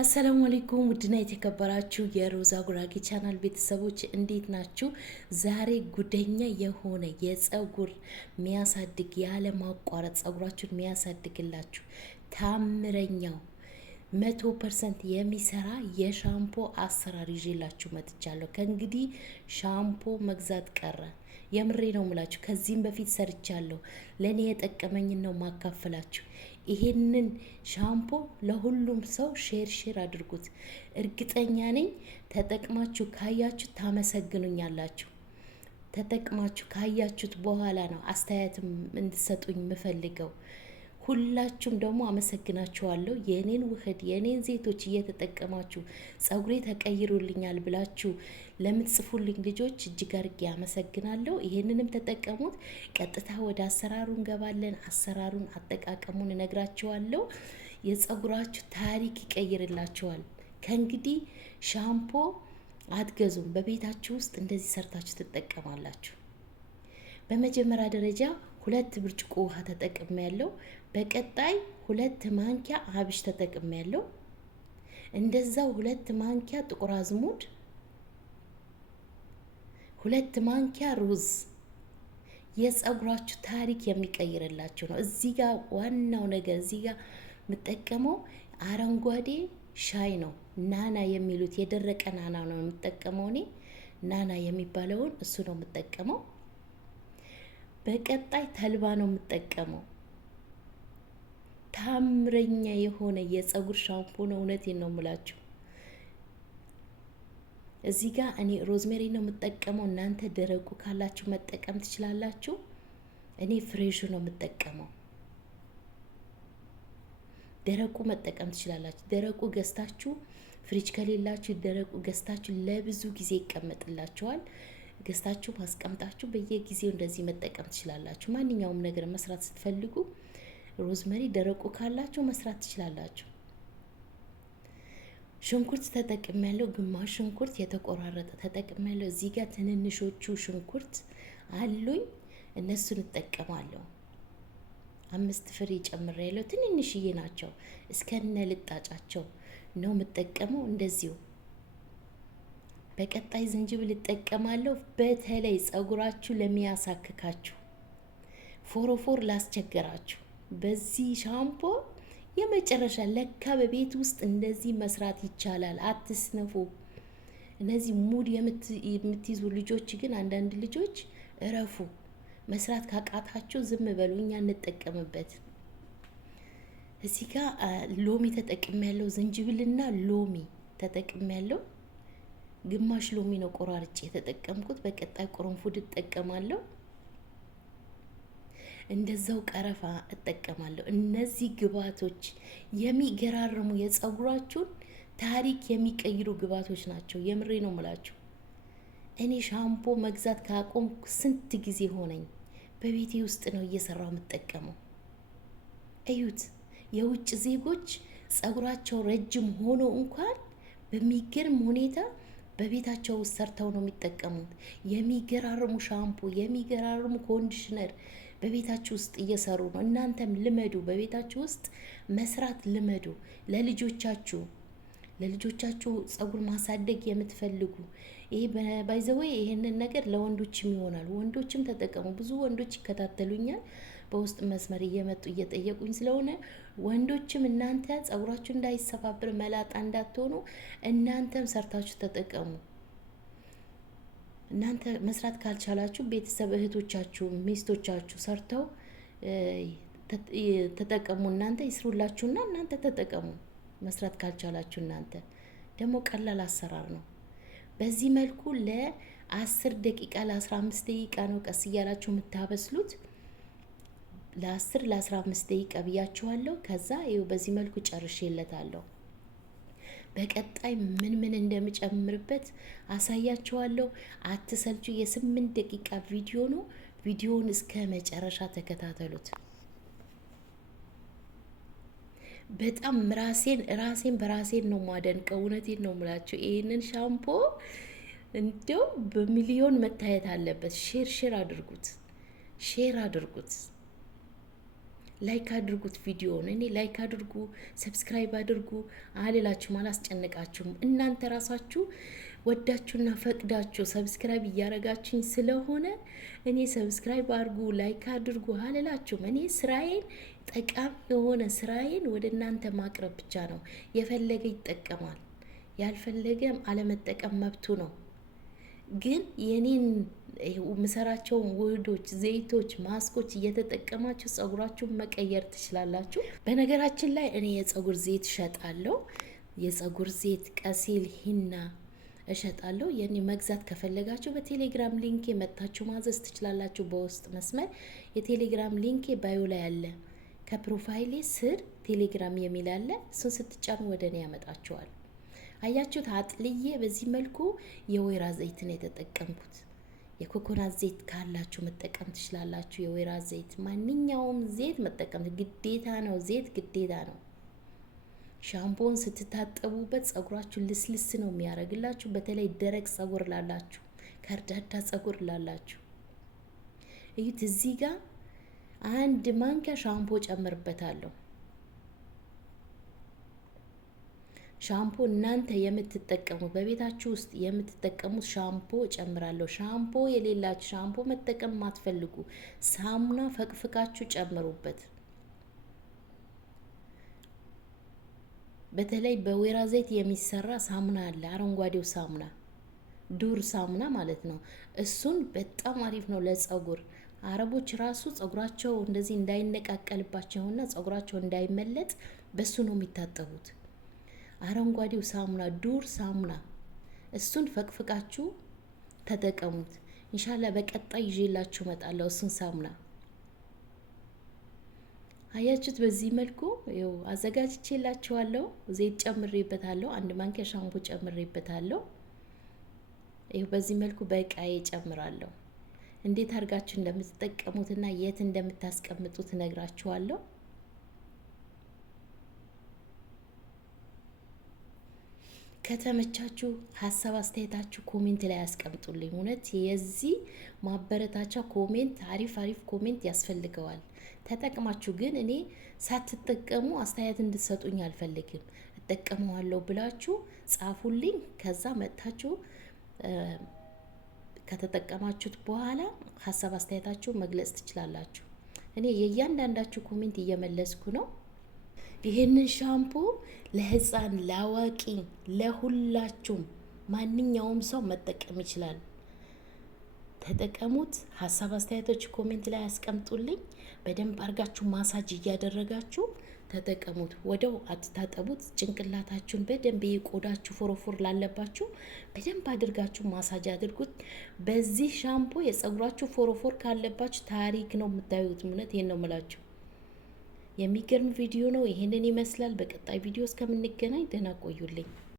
አሰላሙ አለይኩም ውድና የተከበራችሁ የሮዛ ጉራጌ ቻናል ቤተሰቦች እንዴት ናችሁ? ዛሬ ጉደኛ የሆነ የጸጉር ሚያሳድግ ያለ ማቋረጥ ጸጉራችሁን ሚያሳድግላችሁ ታምረኛው 100% የሚሰራ የሻምፖ አሰራር ይዤላችሁ መጥቻለሁ። ከእንግዲህ ሻምፖ መግዛት ቀረ። የምሬ ነው ምላችሁ። ከዚህም በፊት ሰርቻለሁ። ለእኔ የጠቀመኝን ነው ማካፈላችሁ። ይሄንን ሻምፖ ለሁሉም ሰው ሼር አድርጉት። እርግጠኛ ነኝ ተጠቅማችሁ ካያችሁ ታመሰግኑኛላችሁ። ተጠቅማችሁ ካያችሁት በኋላ ነው አስተያየትም እንድሰጡኝ የምፈልገው። ሁላችሁም ደግሞ አመሰግናችኋለሁ። የኔን ውህድ የኔን ዘይቶች እየተጠቀማችሁ ጸጉሬ ተቀይሮልኛል ብላችሁ ለምትጽፉልኝ ልጆች እጅግ አድርጌ አመሰግናለሁ። ይሄንንም ተጠቀሙት። ቀጥታ ወደ አሰራሩ እንገባለን። አሰራሩን አጠቃቀሙን እነግራችኋለሁ። የጸጉራችሁ ታሪክ ይቀይርላችኋል። ከእንግዲህ ሻምፖ አትገዙም። በቤታችሁ ውስጥ እንደዚህ ሰርታችሁ ትጠቀማላችሁ። በመጀመሪያ ደረጃ 2 ብርጭቆ ውሃ ተጠቅሜያለሁ። በቀጣይ 2 ማንኪያ አብሽ ተጠቅሜያለሁ። እንደዛው 2 ማንኪያ ጥቁር አዝሙድ፣ 2 ማንኪያ ሩዝ። የጸጉራችሁ ታሪክ የሚቀይርላችሁ ነው። እዚህ ጋር ዋናው ነገር እዚህ ጋር የምጠቀመው አረንጓዴ ሻይ ነው። ናና የሚሉት የደረቀ ናና ነው የምጠቀመው እኔ። ናና የሚባለውን እሱ ነው የምጠቀመው። በቀጣይ ተልባ ነው የምጠቀመው። ታምረኛ የሆነ የጸጉር ሻምፖ ነው። እውነቴን ነው የምላችሁ። እዚህ ጋር እኔ ሮዝሜሪ ነው የምጠቀመው። እናንተ ደረቁ ካላችሁ መጠቀም ትችላላችሁ። እኔ ፍሬሹ ነው የምጠቀመው። ደረቁ መጠቀም ትችላላችሁ። ደረቁ ገዝታችሁ ፍሪጅ ከሌላችሁ ደረቁ ገዝታችሁ ለብዙ ጊዜ ይቀመጥላችኋል። ገዝታችሁ ማስቀምጣችሁ በየጊዜው እንደዚህ መጠቀም ትችላላችሁ። ማንኛውም ነገር መስራት ስትፈልጉ ሮዝመሪ ደረቁ ካላችሁ መስራት ትችላላችሁ። ሽንኩርት ተጠቅሜያለሁ። ግማሽ ሽንኩርት የተቆራረጠ ተጠቅሜያለሁ። እዚህ ጋር ትንንሾቹ ሽንኩርት አሉኝ፣ እነሱን እጠቀማለሁ። 5 ፍሬ ጨምሬያለሁ። ትንንሽዬ ናቸው። እስከነ ልጣጫቸው ነው የምጠቀመው እንደዚሁ። በቀጣይ ዝንጅብል እጠቀማለሁ። በተለይ ጸጉራችሁ ለሚያሳክካችሁ፣ ፎሮፎር ላስቸገራችሁ በዚህ ሻምፖ የመጨረሻ ለካ በቤት ውስጥ እንደዚህ መስራት ይቻላል። አትስነፉ። እነዚህ ሙድ የምትይዙ ልጆች ግን አንዳንድ ልጆች እረፉ። መስራት ካቃታችሁ ዝም በሉ፣ እኛ እንጠቀምበት። እዚህ ጋር ሎሚ ተጠቅሜያለሁ። ዝንጅብልና ሎሚ ተጠቅሜያለሁ። ግማሽ ሎሚ ነው ቆራርጬ የተጠቀምኩት። በቀጣይ ቅርንፉድ እጠቀማለሁ። እንደዛው ቀረፋ እጠቀማለሁ። እነዚህ ግብአቶች የሚገራርሙ የጸጉራችሁን ታሪክ የሚቀይሩ ግብአቶች ናቸው። የምሬ ነው የምላችሁ። እኔ ሻምፖ መግዛት ካቆምኩ ስንት ጊዜ ሆነኝ። በቤቴ ውስጥ ነው እየሰራው የምጠቀመው። እዩት። የውጭ ዜጎች ጸጉራቸው ረጅም ሆኖ እንኳን በሚገርም ሁኔታ በቤታቸው ውስጥ ሰርተው ነው የሚጠቀሙት። የሚገራርሙ ሻምፖ፣ የሚገራርሙ ኮንዲሽነር በቤታችሁ ውስጥ እየሰሩ ነው። እናንተም ልመዱ፣ በቤታችሁ ውስጥ መስራት ልመዱ። ለልጆቻችሁ ጸጉር ማሳደግ የምትፈልጉ ይሄ ባይዘወይ ይሄንን ነገር ለወንዶችም ይሆናል። ወንዶችም ተጠቀሙ። ብዙ ወንዶች ይከታተሉኛል በውስጥ መስመር እየመጡ እየጠየቁኝ ስለሆነ ወንዶችም እናንተ ጸጉራችሁ እንዳይሰባብር መላጣ እንዳትሆኑ እናንተም ሰርታችሁ ተጠቀሙ። እናንተ መስራት ካልቻላችሁ ቤተሰብ እህቶቻችሁ፣ ሚስቶቻችሁ ሰርተው ተጠቀሙ። እናንተ ይስሩላችሁና እናንተ ተጠቀሙ። መስራት ካልቻላችሁ እናንተ ደግሞ ቀላል አሰራር ነው። በዚህ መልኩ ለ10 ደቂቃ ለ15 ደቂቃ ነው ቀስ እያላችሁ የምታበስሉት። ለ10 ለ15 ደቂቃ ብያችኋለሁ። ከዛ ይኸው በዚህ መልኩ ጨርሼለታለሁ። በቀጣይ ምን እንደምጨምርበት አሳያችኋለሁ። አትሰልቹ። የ8 ደቂቃ ቪዲዮ ነው። ቪዲዮውን እስከ መጨረሻ ተከታተሉት። በጣም ራሴን በራሴን ነው ማደንቀው። እውነቴን ነው የምላችሁ። ይሄንን ሻምፖ እንደው በሚሊዮን መታየት አለበት። ሼር አድርጉት። ላይክ አድርጉት ቪዲዮውን። እኔ ላይክ አድርጉ፣ ሰብስክራይብ አድርጉ አልላችሁም፣ አላስጨንቃችሁም። እናንተ ራሳችሁ ወዳችሁና ፈቅዳችሁ ሰብስክራይብ እያረጋችሁኝ ስለሆነ እኔ ሰብስክራይብ አድርጉ፣ ላይክ አድርጉ አልላችሁም። እኔ ስራዬን ጠቃሚ የሆነ ስራዬን ወደ እናንተ ማቅረብ ብቻ ነው። የፈለገ ይጠቀማል፣ ያልፈለገም አለመጠቀም መብቱ ነው። ግን የኔን ምሰራቸውን ውህዶች፣ ዘይቶች፣ ማስኮች እየተጠቀማችሁ ጸጉራችሁን መቀየር ትችላላችሁ። በነገራችን ላይ እኔ የጸጉር ዘይት እሸጣለሁ። የጸጉር ዘይት፣ ቀሲል፣ ሂና እሸጣለሁ። የኔ መግዛት ከፈለጋችሁ በቴሌግራም ሊንኬ መጥታችሁ ማዘዝ ትችላላችሁ። በውስጥ መስመር የቴሌግራም ሊንኬ ባዮ ላይ አለ። ከፕሮፋይሌ ስር ቴሌግራም የሚል አለ። እሱን ስትጫኑ ወደ እኔ ያመጣችኋል። አያችሁት? አጥልዬ በዚህ መልኩ የወይራ ዘይት ነው የተጠቀምኩት። የኮኮናት ዘይት ካላችሁ መጠቀም ትችላላችሁ። የወይራ ዘይት፣ ማንኛውም ዘይት መጠቀም ግዴታ ነው። ዘይት ግዴታ ነው። ሻምፖን ስትታጠቡበት ጸጉራችሁ ልስልስ ነው የሚያደርግላችሁ። በተለይ ደረቅ ጸጉር ላላችሁ፣ ከርዳዳ ጸጉር ላላችሁ እዩት። እዚህ ጋር አንድ ማንኪያ ሻምፖ ጨምርበታለሁ። ሻምፖ እናንተ የምትጠቀሙ በቤታችሁ ውስጥ የምትጠቀሙት ሻምፖ ጨምራለሁ። ሻምፖ የሌላችሁ፣ ሻምፖ መጠቀም ማትፈልጉ ሳሙና ፈቅፍቃችሁ ጨምሩበት። በተለይ በወይራ ዘይት የሚሰራ ሳሙና አለ፣ አረንጓዴው ሳሙና፣ ዱር ሳሙና ማለት ነው። እሱን በጣም አሪፍ ነው ለጸጉር። አረቦች ራሱ ጸጉራቸው እንደዚህ እንዳይነቃቀልባቸውና ጸጉራቸው እንዳይመለጥ በሱ ነው የሚታጠቡት። አረንጓዴው ሳሙና፣ ዱር ሳሙና፣ እሱን ፈቅፍቃችሁ ተጠቀሙት። ኢንሻአላህ በቀጣይ ይዤላችሁ እመጣለሁ እሱን ሳሙና። አያችሁት? በዚህ መልኩ ይኸው አዘጋጅቼላችኋለሁ። ዘይት ጨምሬበታለሁ። አንድ ማንኪያ ሻምፖ ጨምሬበታለሁ። ይኸው በዚህ መልኩ በእቃዬ ጨምራለሁ። እንዴት አድርጋችሁ እንደምትጠቀሙትና የት እንደምታስቀምጡት እነግራችኋለሁ። ከተመቻችሁ ሀሳብ አስተያየታችሁ ኮሜንት ላይ ያስቀምጡልኝ። እውነት የዚህ ማበረታቻ ኮሜንት፣ አሪፍ ኮሜንት ያስፈልገዋል። ተጠቅማችሁ ግን እኔ ሳትጠቀሙ አስተያየት እንድትሰጡኝ አልፈልግም። እጠቀመዋለሁ ብላችሁ ጻፉልኝ። ከዛ መጥታችሁ ከተጠቀማችሁት በኋላ ሀሳብ አስተያየታችሁ መግለጽ ትችላላችሁ። እኔ የእያንዳንዳችሁ ኮሜንት እየመለስኩ ነው። ይሄንን ሻምፖ ለህፃን፣ ለአዋቂ፣ ለሁላችሁም ማንኛውም ሰው መጠቀም ይችላል። ተጠቀሙት። ሀሳብ አስተያየቶች ኮሜንት ላይ ያስቀምጡልኝ። በደንብ አድርጋችሁ ማሳጅ እያደረጋችሁ ተጠቀሙት። ወደው አትታጠቡት። ጭንቅላታችሁን በደንብ የቆዳችሁ ፎሮፎር ላለባችሁ በደንብ አድርጋችሁ ማሳጅ አድርጉት። በዚህ ሻምፖ የጸጉራችሁ ፎሮፎር ካለባችሁ ታሪክ ነው የምታዩት። እውነት ይሄን ነው የምላችሁ። የሚገርም ቪዲዮ ነው። ይሄንን ይመስላል። በቀጣይ ቪዲዮ እስከምንገናኝ ደህና ቆዩልኝ።